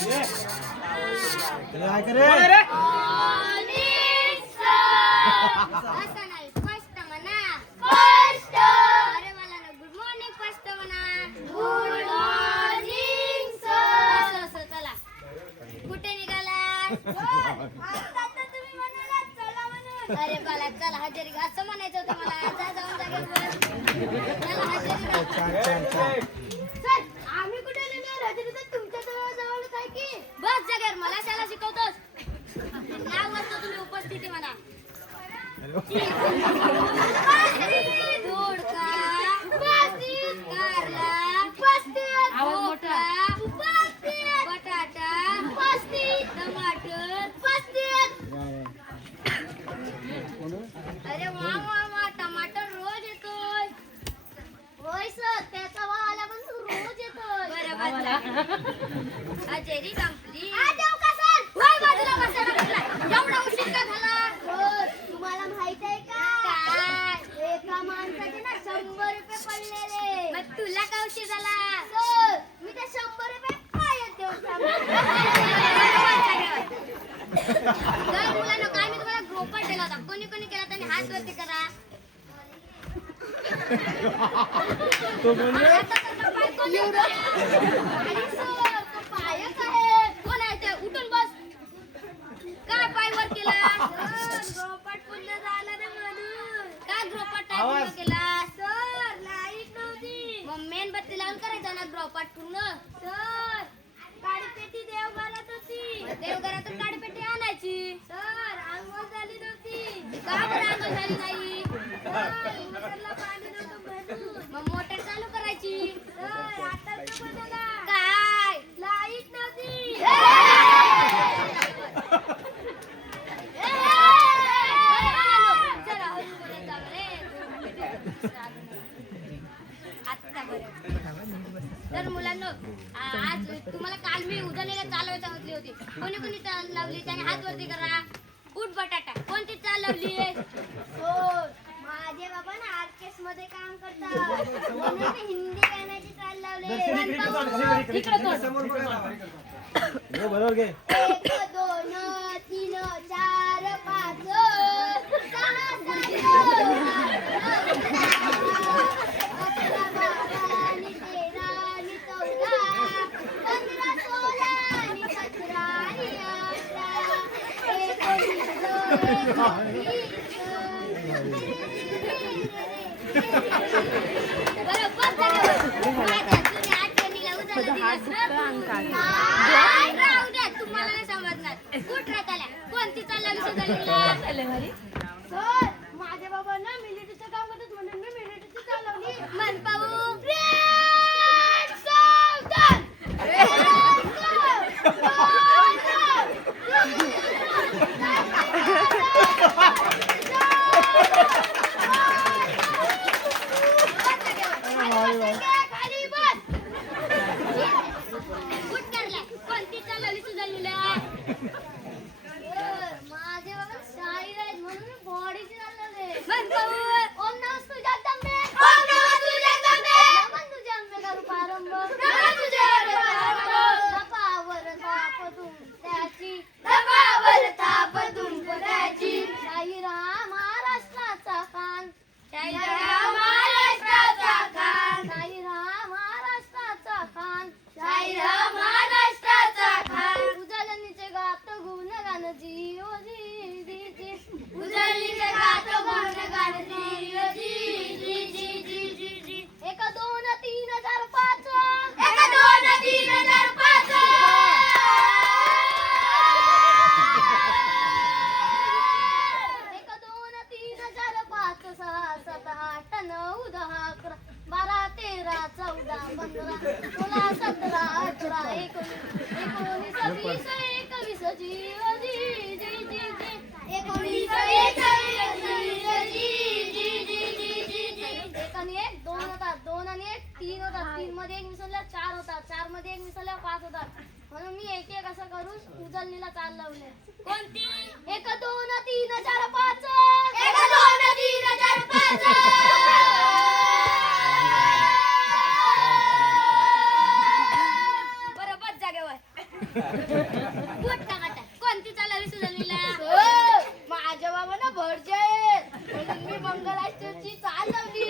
काय करे असं नाही स्पष्ट म्हणा स्पष्ट. अरे मला ना गुड मॉर्निंग स्पष्ट म्हणा गुड मॉर्निंग सर. असं असं चला कुठे निघाला आता तुम्ही म्हणाला चला म्हणून. अरे बाला चला हजेरी घा असं म्हणायचं होतं मला. जा जाऊन जागेवर चला हजेरी घा. सर आम्ही कुठे निघालो हजेरी तर तुमच्या जवळच आहे की. बस जागेवर मला शाळा शिकवतोस. नाव वाचतो तुम्ही उपस्थिती म्हणा. दोडका उपस्थित. कारला उपस्थित. भोपळा उपस्थित. बटाटा उपस्थित. टमाटर उपस्थित. अरे वा वा वा टमाटर रोज येतोय. होय सर त्याचा वा आला पण रोज येतोय. बरोबर हजेरी संपली. आज जाऊ का सर? होय बाजूला बसायला बसला. एवढा उशीर का झाला? तुम्हाला माहित आहे का काय एका माणसाचे ना 100 रुपये पडलेले. मग तुला का उशीर झाला? सर मी ते 100 रुपये पायात देऊन तर मुलांना काय मी तुम्हाला ग्रोपट दिला होता. कोणी कोणी केला त्यांनी हात वरती करा. तो म्हणजे पायच आहे. कोण आहे ते? उठून बस. काय पाय वर केला? ग्रोपट पुन्हा झाला ना म्हणून. काय ग्रोपट टाइम केला? सर लाईट नव्हती. मग मेणबत्ती लावून करायचा ना ग्रोपट पूर्ण. सर काडीपेटी देवघरात होती. देवघरातून काडीपेटी आणायची. सर आंघोळ झाली नव्हती. का बरं आंघोळ झाली नाही? मोटरला पाणी नव्हतं म्हणून. मग मोटर चालू करायची. सर आता बनवला. काय लाईट नव्हती. तर मुलांनो आज तुम्हाला काल मी उजळलेला चालवायला सांगितली होती. कोणी कोणी चाल लावली त्याने हात वरती करा. उठ बटाटा कोणती चाल लावली? हो माझे बाबा ना आर्केस मध्ये काम करतात म्हणून मी हिंदी गाण्याची चाल लावले. बरोबर घे. 1 2 3 4 5 तुम्हाला नाही समजणार. कुठ राहताल्या कोणती चालली सर माझे बाबा ना मिलिटरीचं काम करतात म्हणून मी मिलिटरीची चालवली. मन पाहू माझे बाबा शाहीर आहेत म्हणून मी बॉडीची चालवले. मन पाहू ओम नमः तुझ्या जगदंबे. ओम नमः तुझ्या जगदंबे. नमः तुझ्या अंबे करू प्रारंभ. नमः तुझ्या अंबे प्रारंभ. तपावर ताप तुमच्याची. तपावर ताप तुमच्याची. शाहीर हा महाराष्ट्राचा खान. शाहीर हा महाराष्ट्राचा खान. शाहीर हा महाराष्ट्राचा खान. शाहीर हा महाराष्ट्राचा खान. उजळणीचे गात गुणगान जीव जी जी जी. उजळणीचे गात गुणगान जीव जी जी जी जी जी जी. 1 2 3 4 5 1 2 3 4 5 1 2 3 4 5 6 7 8 9 10 11 12 13 14 15 16 17 18 19 20 21 जीव जी जी जी जी. 19 आणि 1 2 होतात. 2 आणि 1 3 होतात. 3 मध्ये 1 मिसळल्या 4 होतात. 4 मध्ये 1 मिसळल्या 5 होतात. म्हणून मी एक एक असं करून उजळणीला चाल लावले. कोणती? 1 2 3 4 5 1 2 3 4 5 बरोबर जागेवर. कोणती चालावी सुधारणीला? माझ्या बाबांना भरजे म्हणून मी मंगलाष्टची चाल लावली.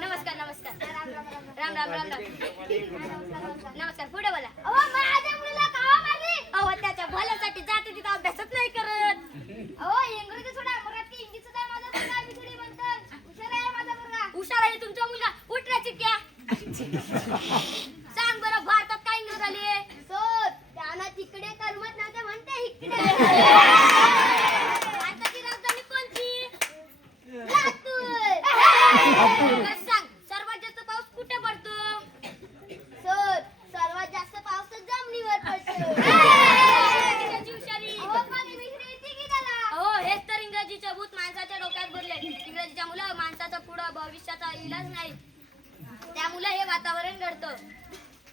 नमस्कार नमस्कार. राम राम राम राम. नमस्कार. पुढे बोला. माझ्या मुलीला का मारली? त्याच्या भल्यासाठी जाते तिथं अभ्यासच नाही करत. इंग्रजी सोडा, मराठी हिंदी सुद्धा माझा मुलगा बिघडी म्हणतात. हुशार आहे माझा मुलगा. हुशार आहे तुमचा मुलगा. उठ रे चिक्क्या. सांग बरं, भारतात काय इंग्रज आले? त्यांना तिकडे करमत नव्हते म्हणते इकडे. भारताची राजधानी कोणती? लातूर. सांग, सर्वात जास्त पाऊस कुठे पडतो? सर्वात जास्त पाऊस तर जमिनीवर पडतो. हेच तर इंग्रजीचे भूत माणसाच्या डोक्यात भरले. इंग्रजीच्या मुलं माणसाचा पुढं भविष्याचा इलाज नाही, त्यामुळे हे वातावरण घडतं.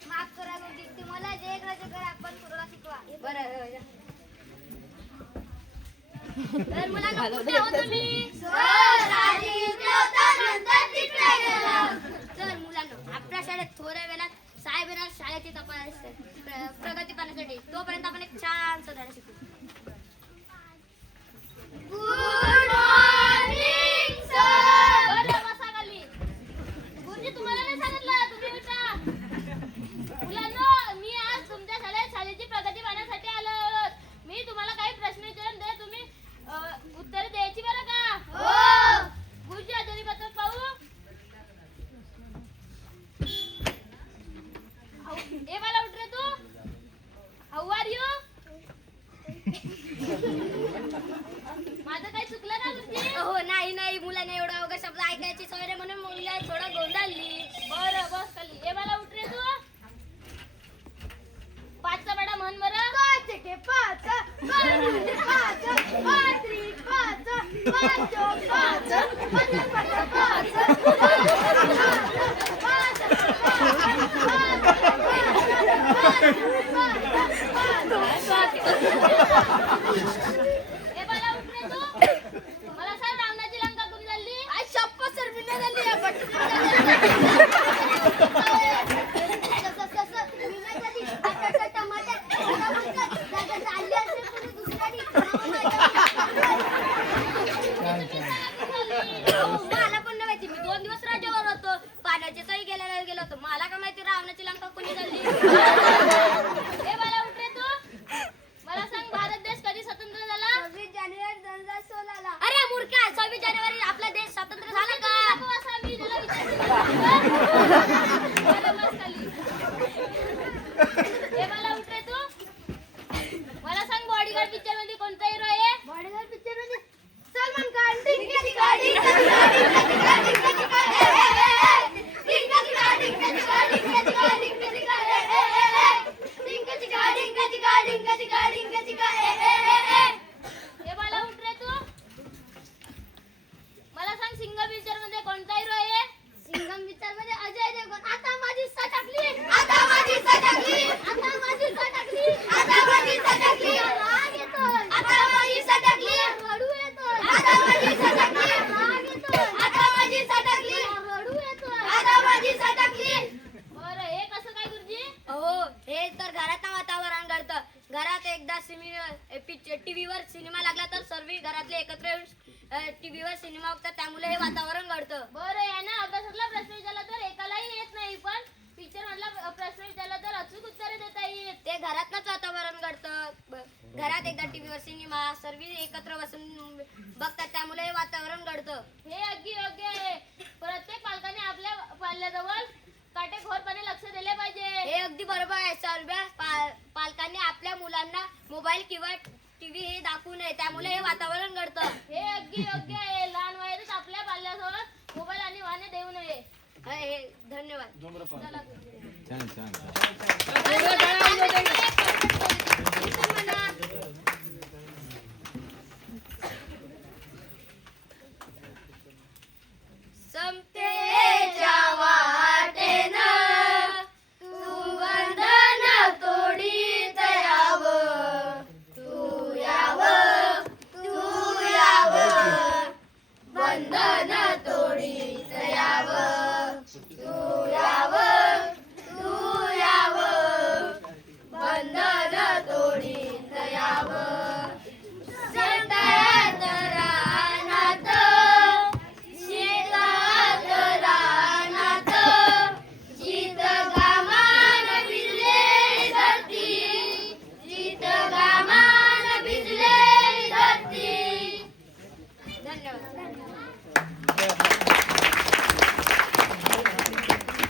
माफ करा गुरुजी, तुम्हाला जे इंग्रजी करा आपण पुढला शिकवा. बरं. तर मुलांना कुठे होतो मी? तर मुलांना आपल्या शाळेत थोड्या वेळात साहेब येणार शाळेची प्रगती पाहण्यासाठी. तोपर्यंत आपण एक छान धडा शिकू. Good morning sir. बसा खाली. गुरुजी तुम्हाला नाही सांगितलं, तुम्ही उठा. मुलांनो, मी आज तुमच्या शाळेची प्रगती पाहण्यासाठी आलो. मी तुम्हाला काही प्रश्न विचारून दे, तुम्ही उत्तर द्यायची बरं का? गुरुजी आजारी पत्रक पाहू. ए मला उठ रे तू. How are you? माझं काही चुकलं का गुरुजी? नाही, मुलाने एवढा अवघड शब्द ऐकायची सवय रे, म्हणून मुलीला थोडा गोंधळली. बरं, बस खाली. ए मला उठ रे तू. पाचचा बडा म्हण बरं. ए बाला उठ रे तू. मला सांग, रावणाची लंका कोणी झाली? आई शप्पथ सर, मी नाही झाली. मला पण नाही माहिती, मी 2 दिवस राज्यावर होतो, पाण्याची सोयी गेलो होतो. मला का माहिती रावणाची लंका कोणी झाली? ए बाला उठ रे तू. मला सांग, भारत देश कधी स्वतंत्र झाला? 26 जानेवारी 2016 ला. अरे मूर्खा, 26 जानेवारी आपला देश स्वतंत्र झाला का? मी तुला विचारते. ए बाला उठ रे तू. मला सांग, बॉडीगार्ड पिक्चर मध्ये कोणता हिरो आहे? बॉडीगार्ड पिक्चर मध्ये सलमान खान. ए बाला उठ रे तू. मला सांग, सिंघम पिक्चर मध्ये कोणता हिरो आहे? सिंघम पिक्चर मध्ये अजय देवगण. आता माझी सटकली. राग येतोय. रडू येतोय. बरं, हे कसं काय गुरुजी? हे तर घरात वातावरण घडतं. घरात एकदा टीव्हीवर सिनेमा लागला तर सर्व घरातले एकत्र येऊन टीव्हीवर सिनेमा बघतात, त्यामुळे हे वातावरण घडतं. बरं, यानं अभ्यासातला प्रश्न विचारला तर एकालाही येत नाही, पण पिक्चर मधला प्रश्न विचारला तर अचूक उत्तरे देता येईल. ते घरातच वातावरण घडतं. घरात एकदा टीव्हीवर सिनेमा सर्व एकत्र बसून बघतात, त्यामुळे हे वातावरण घडतं. हे अगदी योग्य आहे. प्रत्येक पालकाने आपल्या पाल्याजवळ काटेकोरपणे लक्ष दिले पाहिजे. हे अगदी बरोबर आहे. सर्व पालकांनी आपल्या मुलांना मोबाईल किंवा टीव्ही हे दाखवू नये, त्यामुळे हे वातावरण घडतं. हे अगदी योग्य आहे. लहान वयातच आपल्या पाल्याजवळ मोबाईल आणि वाहने देऊ नये. धन्यवाद. छान.